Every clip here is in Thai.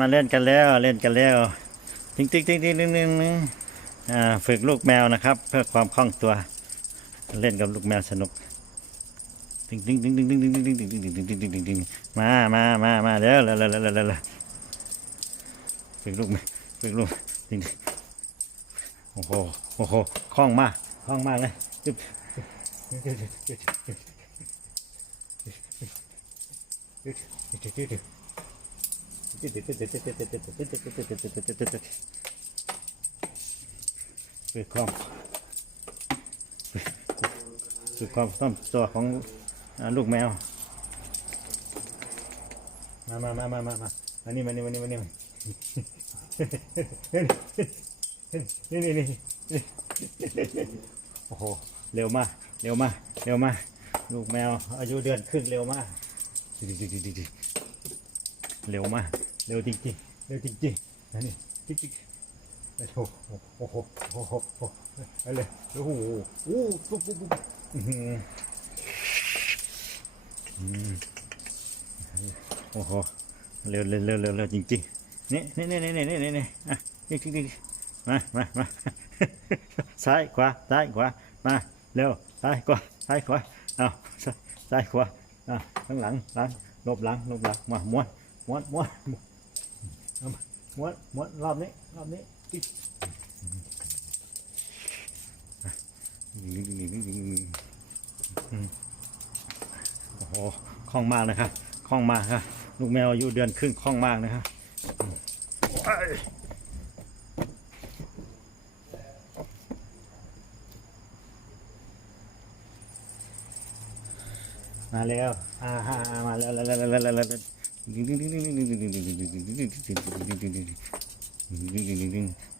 มาเล่นกันแล้วเล่นกันแล้วติ๊งติ๊งติ๊งติ๊งติ๊งติ๊งฝึกลูกแมวนะครับ เพื่อความคล่องตัว เล่นกับลูกแมวสนุกติ๊งติ๊งติ๊งติ๊งติ๊งติ๊งติ๊งติ๊งติ๊งติ๊งติ๊งติ๊งติ๊งติ๊งมามามามาเร็วเร็วเร็วเร็วเร็วเร็วฝึกลูกฝึกลูกติ๊งโอ้โหโอ้โหคล่องมากคล่องมากเลยจึ๊บ ฝึกความฝึกความต้อมตัวของลูกแมว มามามามามามามานี่มานี่มานี่มานี่มานี่นี่นี่นี่โอ้โห เร็วมาก เร็วมาก เร็วมาก ลูกแมว อายุเดือนครึ่งเร็วมาก เร็วมาก เร็วจริงๆเร็วจริงๆนั่นนี่จริงๆโอ้โหโอ้โหโอ้โหโอ้โหไปเลยโอ้โหโอ้โหปุ๊บปุ๊บปุ๊บอื้อหืออืมโอ้โหเร็วเร็วเร็วเร็วเร็วจริงๆนี่นี่นี่นี่นี่นี่นี่อะนี่นี่นี่มามามาซ้ายขวาซ้ายขวามาเร็วซ้ายขวาซ้ายขวาเอาซ้ายซ้ายขวาอะข้างหลังหลังหลบหลังหลบหลังมาม้วนม้วนม้วน เอามาม้วนม้วนรอบนี้รอบนี้ติ๊กโอ้โหคล่องมากนะครับคล่องมากครับลูกแมวอายุเดือนครึ่งคล่องมากนะครับมาแล้วอ่าฮะมาแล้วแล้วแล้วแล้วแล้ว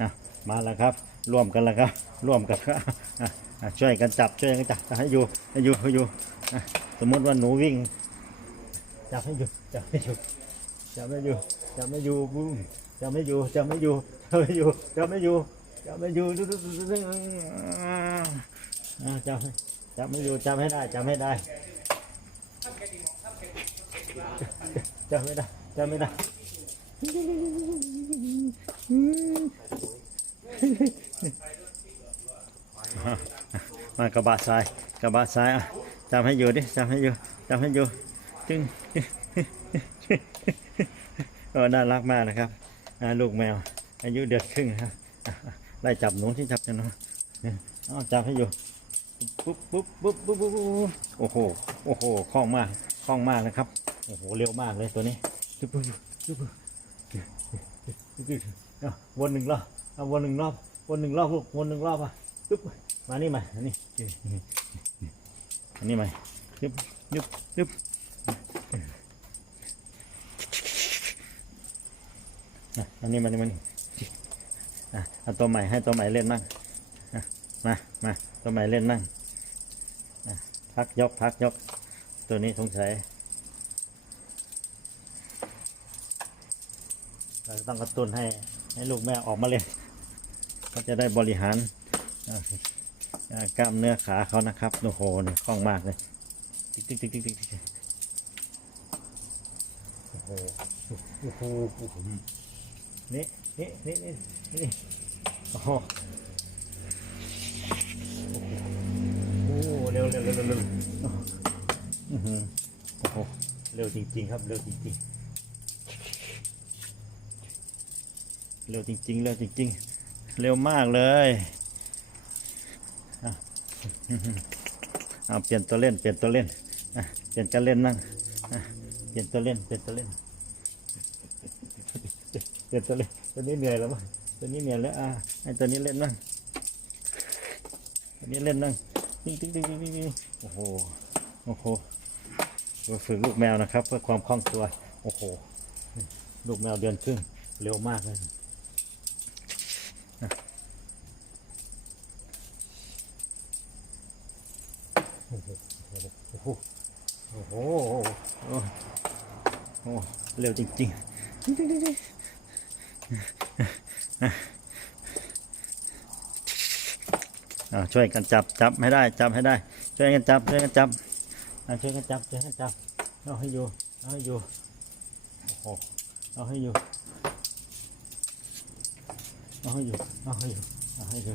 อะมาแล้วครับ ร่วมกันแล้วครับ ร่วมกันครับช่วยกันจับช่วยกันจับให้อยู่ให้อยู่ให้อยู่สมมติว่าหนูวิ่ง จับให้อยู่จับให้อยู่จับไม่อยู่จับไม่อยู่บูมจับไม่อยู่จับไม่อยู่จับไม่อยู่จับไม่อยู่จับไม่อยู่จับจับไม่อยู่จับให้ได้จับให้ได้ จับไม่ได้จับไม่ได้มากระบะทรายกระบะทรายอะจับให้อยู่ดิจับให้อยู่จับให้อยู่จึงเออน่ารักมากนะครับลูกแมว อายุเดือนครึ่งนะครับไล่จับหนูที่จับกันเนาะจับให้อยู่ปุ๊บปุ๊บปุ๊บปุ๊บปุ๊บโอ้โหโอ้โหคล่องมากคล่องมากนะครับ โอ้โหเร็วมากเลยตัวนี้ปุ๊บปุ๊บปุ๊บปุ๊บวนหนึ่งรอบเอาวนหนึ่งรอบวนหนึ่งรอบลูกวนหนึ่งรอบอะปุ๊บมานี่มาอันนี้อันนี้มาปุ๊บปุ๊บปุ๊บอันนี้มันมันอะเอาตัวใหม่ให้ตัวใหม่เล่นมั่งมามาตัวใหม่เล่นมั่งพักยกพักยก ตัวนี้สงสัย เราต้องกระตุ้นให้ให้ลูกแม่ออกมาเล่นก็จะได้บริหารกล้ามเนื้อขาเขานะครับโอ้โหเนี่ยคล่องมากเลยติ๊กติ๊กติ๊กติ๊กติ๊กโอ้โหโอ้โหโอ้โหนี่นี่นี่นี่นี่โอ้โหโอ้โหเร็วเร็วเร็วเร็วเร็วอื้อหือโอ้โหเร็วจริงๆครับเร็วจริงๆ เร็วจริง ๆ เร็วจริง ๆ เร็วมากเลยอะอื้อหือเอาเปลี่ยนตัวเล่น เปลี่ยนตัวเล่นอะเปลี่ยนการเล่นนั่งอะเปลี่ยนตัวเล่น เปลี่ยนตัวเล่นเดี๋ยวตัวเล่น ตัวนี้เหนื่อยแล้วมั้งตัวนี้เหนื่อยแล้วอ่าให้ตัวนี้เล่นนั่งตัวนี้เล่นนั่งติ๊งติ๊งติ๊งติ๊งติ๊งโอ้โห โอ้โหเราฝึกลูกแมวนะครับ เพื่อความคล่องตัว โอ้โห ลูกแมวเดือนครึ่ง เร็วมากเลย โหโอ้โหโอ้โหเร็วจริงๆช่วยกันจับจับให้ได้จับให้ได้ ช่วยกันจับช่วยกันจับช่วยกันจับช่วยกันจับเอาให้อยู่เอาให้อยู่โอ้โหเอาให้อยู่เอาให้อยู่เอาให้อยู่เอาให้อยู่